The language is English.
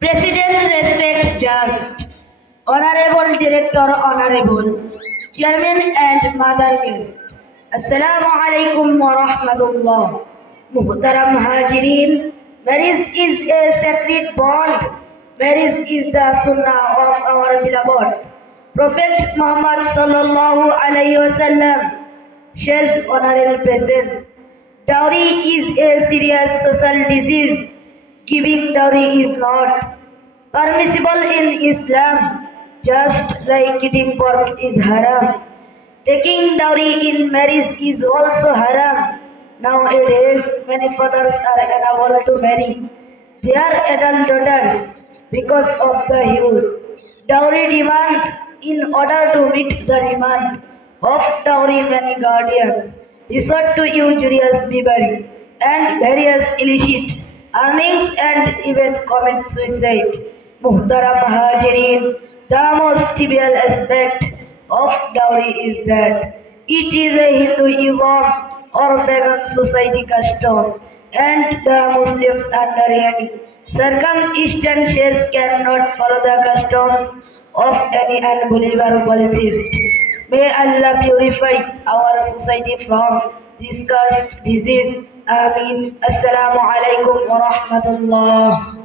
President, respect just. Honorable Director, Honorable Chairman and Mother Guest. Assalamu alaikum wa rahmatullah. Muhtaram Hajirin, marriage is a sacred bond. Marriage is the sunnah of our beloved Prophet Muhammad sallallahu alayhi wasallam. Shares honorable presence. Dowry is a serious social disease. Giving dowry is not permissible in Islam, just like eating pork is haram. Taking dowry in marriage is also haram. Nowadays, many fathers are unable to marry their adult daughters because of the huge dowry demands. In order to meet the demand of dowry, many guardians resort to usurious bribery and various illicit earnings and even commit suicide. Muhtaram Hajirin, the most trivial aspect of dowry is that it is a Hindu Islam or pagan society custom, and the Muslims under any circumstances cannot follow the customs of any unbeliever polytheist. May Allah purify our society from this cursed disease. Ameen. Assalamu alaikum wa rahmatullah.